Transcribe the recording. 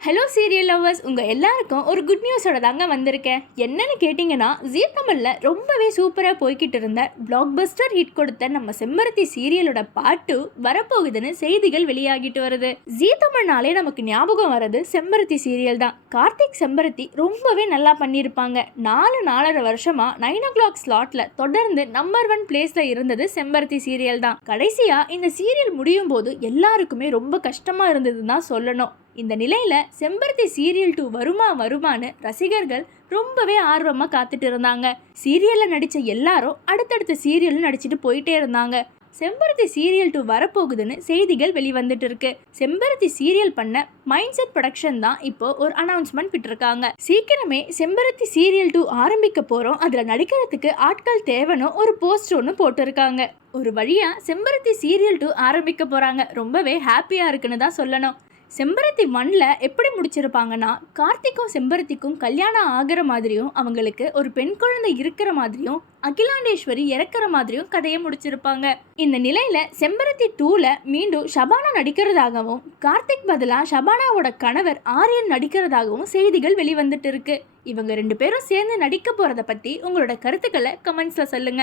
Hello serial lovers, உங்கள் எல்லாருக்கும் ஒரு குட் நியூஸோட தாங்க வந்திருக்கேன். என்னன்னு கேட்டிங்கன்னா, ஜீ தமிழில் ரொம்பவே சூப்பராக போய்கிட்டு இருந்த பிளாக் பஸ்டர் ஹிட் கொடுத்த நம்ம செம்பருத்தி சீரியலோட பார்ட் 2 வரப்போகுதுன்னு செய்திகள் வெளியாகிட்டு வருது. ஜீ தமிழ்னாலே நமக்கு ஞாபகம் வர்றது செம்பருத்தி சீரியல் தான். கார்த்திக் செம்பருத்தி ரொம்பவே நல்லா பண்ணியிருப்பாங்க. 4.5 வருஷமா 9 o'clock ஸ்லாட்ல தொடர்ந்து நம்பர் 1 பிளேஸ்ல இருந்தது செம்பருத்தி சீரியல் தான். கடைசியா இந்த சீரியல் முடியும் போது எல்லாருக்குமே ரொம்ப கஷ்டமா இருந்ததுன்னு தான் சொல்லணும். இந்த நிலையில செம்பருத்தி சீரியல் 2 வருமான்னு ரசிகர்கள் ரொம்பவே ஆர்வமா காத்துட்டு இருந்தாங்க. சீரியல்ல நடிச்ச எல்லாரும் அடுத்தடுத்த சீரியல் நடிச்சிட்டு போயிட்டே இருந்தாங்க. செம்பருத்தி சீரியல் 2 வரப்போகுதுன்னு செய்திகள் வெளிவந்துட்டு இருக்கு. செம்பருத்தி சீரியல் பண்ண மைண்ட் செட் ப்ரொடக்ஷன் தான் இப்போ ஒரு அனௌன்ஸ்மெண்ட் விட்டுருக்காங்க. சீக்கிரமே செம்பருத்தி சீரியல் 2 ஆரம்பிக்க போறோம், அதுல நடிக்கிறதுக்கு ஆட்கள் தேவைன்னு ஒரு போஸ்ட் ஒன்று போட்டிருக்காங்க. ஒரு வழியா செம்பருத்தி சீரியல் 2 ஆரம்பிக்க போறாங்க. ரொம்பவே ஹாப்பியா இருக்குன்னு தான் சொல்லணும். செம்பருத்தி 1ல எப்படி முடிச்சிருப்பாங்கன்னா, கார்த்திக்கும் செம்பருத்திக்கும் கல்யாணம் ஆகிற மாதிரியும் அவங்களுக்கு ஒரு பெண் குழந்தை இருக்கிற மாதிரியும் அகிலாண்டேஸ்வரி இறக்குற மாதிரியும் கதையை முடிச்சிருப்பாங்க. இந்த நிலையில செம்பருத்தி 2ல மீண்டும் ஷபானா நடிக்கிறதாகவும் கார்த்திக் பதிலா ஷபானாவோட கணவர் ஆரியன் நடிக்கிறதாகவும் செய்திகள் வெளிவந்துட்டு இருக்கு. இவங்க 2 பேரும் சேர்ந்து நடிக்க போறத பத்தி உங்களோட கருத்துக்களை கமெண்ட்ஸ்ல சொல்லுங்க.